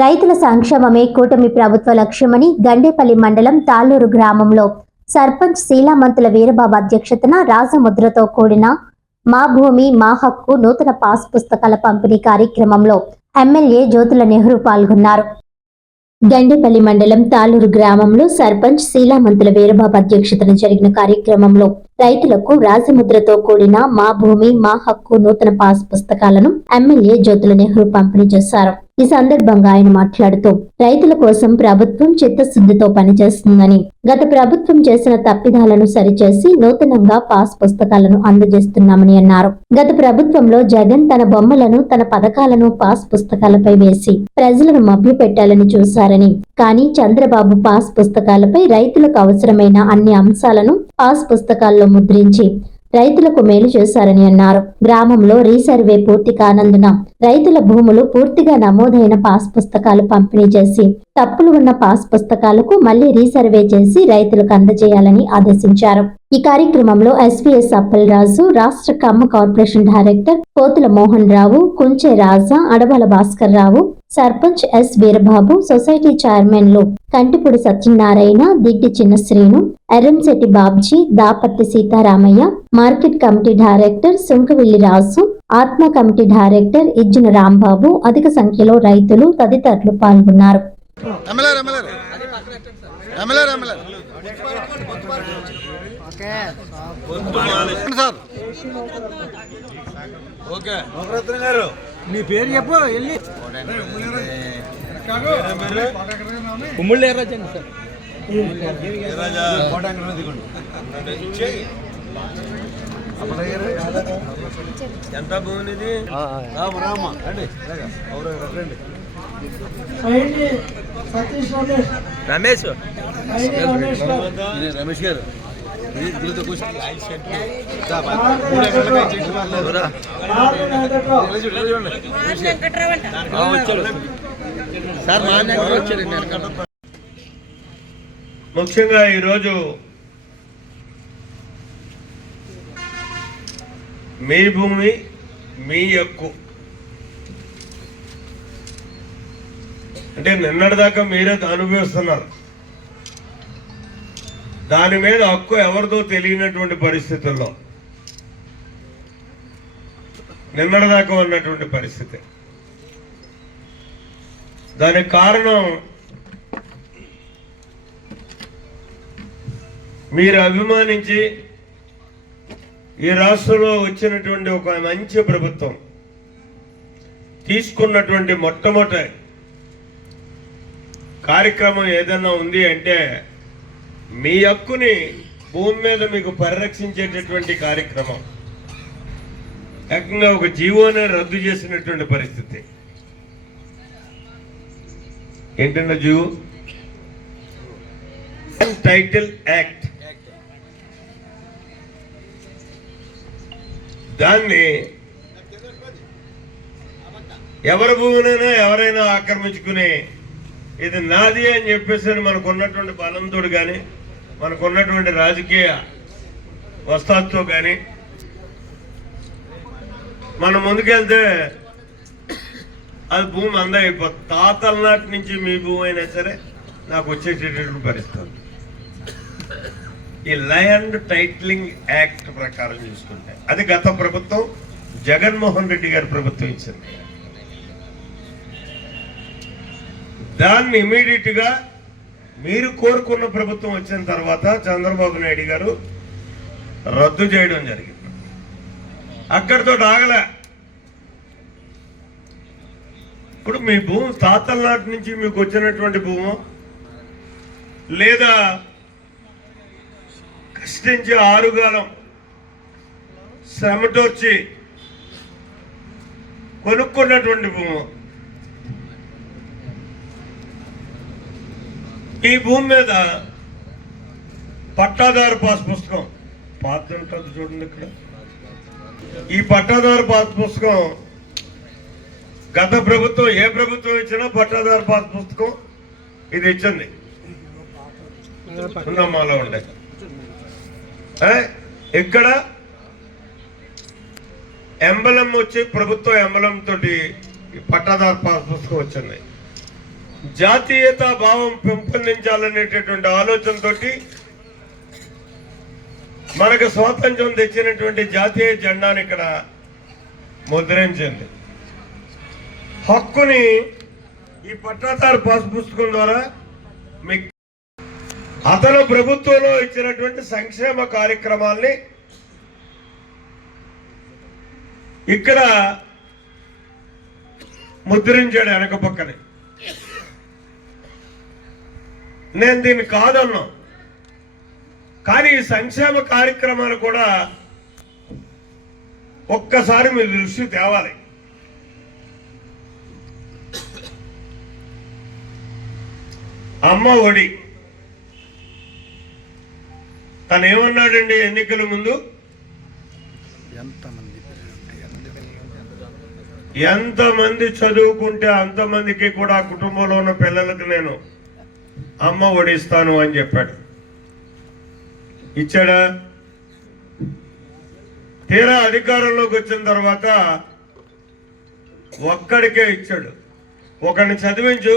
రైతుల సంక్షేమమే కూటమి ప్రభుత్వ లక్ష్యమని గండేపల్లి మండలం తాళ్ళూరు గ్రామంలో సర్పంచ్ శీలామంతుల వీరబాబు అధ్యక్షతన రాజముద్రతో కూడిన మా భూమి మా హక్కు నూతన పాస్ పుస్తకాల పంపిణీ కార్యక్రమంలో ఎమ్మెల్యే జ్యోతుల నెహ్రూ పాల్గొన్నారు. గండేపల్లి మండలం తాళ్ళూరు గ్రామంలో సర్పంచ్ శీలామంతుల వీరబాబు అధ్యక్షతన జరిగిన కార్యక్రమంలో రైతులకు రాజముద్రతో కూడిన మా భూమి మా హక్కు నూతన పాస్ పుస్తకాలను ఎమ్మెల్యే జ్యోతుల నెహ్రూ పంపిణీ చేశారు. ఈ సందర్భంగా ఆయన మాట్లాడుతూ రైతుల కోసం ప్రభుత్వం చిత్తశుద్ధితో పనిచేస్తుందని, గత ప్రభుత్వం చేసిన తప్పిదాలను సరిచేసి నూతనంగా పాస్ పుస్తకాలను అందజేస్తున్నామని అన్నారు. గత ప్రభుత్వంలో జగన్ తన బొమ్మలను తన పథకాలను పాస్ పుస్తకాలపై వేసి ప్రజలను మభ్యపెట్టాలని చూశారని, కానీ చంద్రబాబు పాస్ పుస్తకాలపై రైతులకు అవసరమైన అన్ని అంశాలను పాస్ పుస్తకాల్లో ముద్రించి రైతులకు మేలు చేశారని అన్నారు. గ్రామంలో రీసర్వే పూర్తి కానందున రైతుల భూములు పూర్తిగా నమోదైన పాస్ పుస్తకాలు పంపిణీ చేసి తప్పులు ఉన్న పాస్ పుస్తకాలకు మళ్లీ రీసర్వే చేసి రైతులకు అందజేయాలని ఆదేశించారు. ఈ కార్యక్రమంలో ఎస్పీఎస్ అప్పలరాజు, రాష్ట్ర Kamma corporation director Pothula Mohan Rao, Kunche Raja, Adabala Bhaskar Rao, sarpanch S Veerababu, society చైర్మన్లు Kantipudi Satyanarayana, Diddi Chinna Srinu, Erramsetti Babji, Daparthi Seetharamaiah, market committee director Sunkavilli Raju, ATMA committee director ఇజ్జున Rambabu, అధిక సంఖ్యలో రైతులు తదితరులు పాల్గొన్నారు. నీ పేరు చెప్పు. ఉమ్ముళ్ళు ఎర్రజండి సార్. ఎంత భూమిది రమేష్ రమేష్ గారు ముఖ్యంగా ఈరోజు మీ భూమి మీ హక్కు అంటే నిన్నటిదాకా మీరే అనుభవిస్తున్నారు. దాని మీద హక్కు ఎవరిదో తెలియనటువంటి పరిస్థితుల్లో నిన్నటిదాకా ఉన్నటువంటి పరిస్థితి. దానికి కారణం మీరు అభిమానించి ఈ రాష్ట్రంలో వచ్చినటువంటి ఒక మంచి ప్రభుత్వం తీసుకున్నటువంటి మొట్టమొదటి కార్యక్రమం ఏదైనా ఉంది అంటే మీ హక్కుని భూమి మీద మీకు పరిరక్షించేటటువంటి కార్యక్రమం. ఏకంగా ఒక జీవోనే రద్దు చేసినటువంటి పరిస్థితి. ఏంటంటే జీవో టైటిల్ యాక్ట్. దాన్ని ఎవరి భూమినైనా ఎవరైనా ఆక్రమించుకుని ఇది నాది అని చెప్పేసి మనకున్నటువంటి బలంతో కానీ మనకున్నటువంటి రాజకీయ వస్తాతో కానీ మనం ముందుకెళ్తే అది భూమి అందా అయిపోతుంది. తాతల నాటి నుంచి మీ భూమి అయినా సరే నాకు వచ్చేటటువంటి పరిస్థితి. ఈ ల్యాండ్ టైటిలింగ్ యాక్ట్ ప్రకారం చూసుకుంటే అది గత ప్రభుత్వం జగన్మోహన్ రెడ్డి గారి ప్రభుత్వం ఇచ్చింది. దాన్ని ఇమీడియట్ గా మీరు కోరుకున్న ప్రభుత్వం వచ్చిన తర్వాత చంద్రబాబు నాయుడు గారు రద్దు చేయడం జరిగింది. అక్కడితో ఆగలే. ఇప్పుడు మీ భూమి తాతల నాటి నుంచి మీకు వచ్చినటువంటి భూము లేదా కష్టించి ఆరుగాలం శ్రమటోర్చి కొనుక్కున్నటువంటి భూము, ఈ భూమి మీద పట్టాదారు పాస్ పుస్తకం పాత ఉంటుంది చూడండి. ఇక్కడ ఈ పట్టాదారు పాస్ పుస్తకం గత ప్రభుత్వం ఏ ప్రభుత్వం ఇచ్చినా పట్టాదారు పాస్ పుస్తకం ఇది ఇచ్చింది. ఉన్నమాలో ఉండే ఇక్కడ ఎంబలం వచ్చి ప్రభుత్వ ఎంబలం తోటి పట్టాదారు పాస్ పుస్తకం వచ్చింది. జాతీయతా భావం పెంపొందించాలనేటటువంటి ఆలోచనతోటి మనకు స్వాతంత్ర్యం తెచ్చినటువంటి జాతీయ జెండాని ఇక్కడ ముద్రించింది. హక్కుని ఈ పట్టాదారు పాస్ పుస్తకం ద్వారా మీకు అతను ప్రభుత్వంలో ఇచ్చినటువంటి సంక్షేమ కార్యక్రమాల్ని ఇక్కడ ముద్రించాడు వెనక పక్కనే. నేను దీన్ని కాదన్నా, కానీ ఈ సంక్షేమ కార్యక్రమాలు కూడా ఒక్కసారి మీరు దృష్టి తేవాలి. అమ్మ ఒడి తను ఏమన్నాడండి ఎన్నికల ముందు? ఎంతమంది చదువుకుంటే అంతమందికి కూడా కుటుంబంలో ఉన్న పిల్లలకు నేను అమ్మ ఒడిస్తాను అని చెప్పాడు. ఇచ్చాడా? తీరా అధికారంలోకి వచ్చిన తర్వాత ఒక్కడికే ఇచ్చాడు. ఒకరిని చదివించు,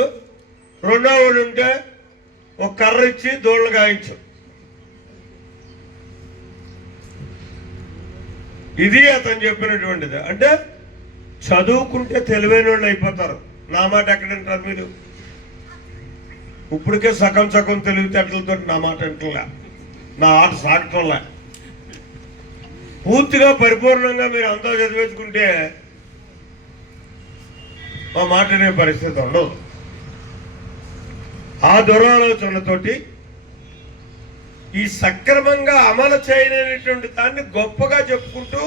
రెండో వాడు ఉంటే ఒక కర్ర ఇచ్చి దోళ్ళు గాయించు. ఇది అతను చెప్పినటువంటిది. అంటే చదువుకుంటే తెలివైన వాళ్ళు అయిపోతారు. నా మాట ఎక్కడంటారు మీరు? ఇప్పటికే సగం సగం తెలివితేటలతో నా మాట వింటలే, నా ఆట సాగటంలే. పూర్తిగా పరిపూర్ణంగా మీరు అంతా చదివేసుకుంటే మా మాట వినే పరిస్థితి ఉండదు. ఆ దురాలోచనతోటి ఈ సక్రమంగా అమలు చేయలేనటువంటి దాన్ని గొప్పగా చెప్పుకుంటూ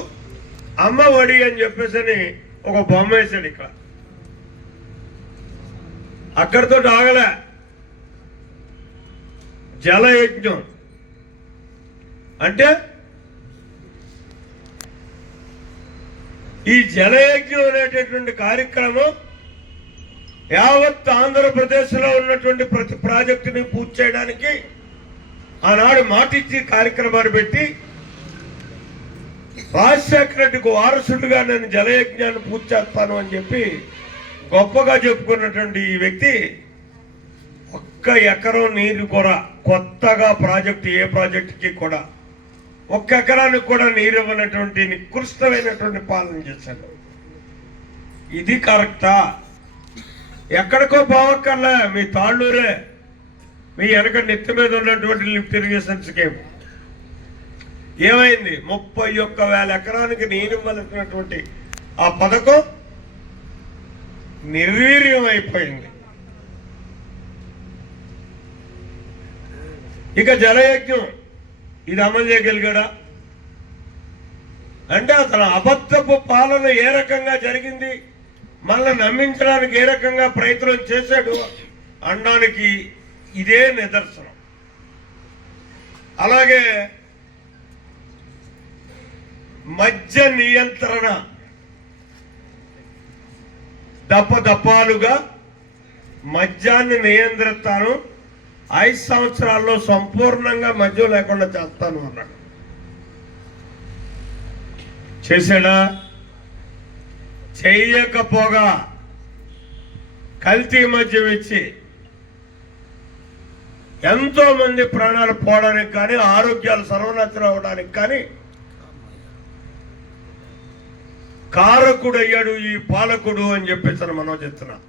అమ్మ ఒడి అని చెప్పేసి ఒక బొమ్మ వేశాడు ఇక్కడ. అక్కడితో ఆగలే. జలయజ్ఞం అంటే ఈ జలయజ్ఞం అనేటటువంటి కార్యక్రమం యావత్ ఆంధ్రప్రదేశ్లో ఉన్నటువంటి ప్రతి ప్రాజెక్టుని పూర్తి చేయడానికి ఆనాడు మాటిచ్చి కార్యక్రమాన్ని పెట్టి రాజశేఖర రెడ్డికి వారసుడిగా నేను జలయజ్ఞాన్ని పూర్తి చేస్తాను అని చెప్పి గొప్పగా చెప్పుకున్నటువంటి ఈ వ్యక్తి ఒక్క ఎకరం నీరు కూడా కొత్తగా ప్రాజెక్టు ఏ ప్రాజెక్టుకి కూడా ఒక్క ఎకరానికి కూడా నీరు ఇవ్వనటువంటి నికృష్టమైనటువంటి పాలన చేశాడు. ఇది కరెక్టా? ఎక్కడికో పోవక్కర్లే, మీ తాళ్ళూరే, మీ వెనక నెత్తి మీద ఉన్నటువంటి లిఫ్ట్ ఇరిగేషన్ స్కీమ్ ఏమైంది? 31,000 ఎకరానికి నీరు ఇవ్వాల్సినటువంటి ఆ పథకం నిర్వీర్యం అయిపోయింది. ఇక జలయజ్ఞం ఇది అమలు చేయగలిగాడా? అంటే అతను అబద్ధపు పాలన ఏ రకంగా జరిగింది, మళ్ళీ నమ్మించడానికి ఏ రకంగా ప్రయత్నం చేశాడు అనడానికి ఇదే నిదర్శనం. అలాగే మద్య నియంత్రణ దప్పదప్పాలుగా మద్యాన్ని నియంత్రిస్తాను, 5 సంవత్సరాల్లో సంపూర్ణంగా మద్యం లేకుండా చేస్తాను అన్నాడు. చేశాడా? చెయ్యకపోగా కల్తీ మద్యం ఇచ్చి ఎంతో మంది ప్రాణాలు పోవడానికి కానీ ఆరోగ్యాలు సర్వనాశనం అవడానికి కానీ కారకుడు అయ్యాడు ఈ పాలకుడు అని చెప్పేసి మనం చెప్తున్నాం.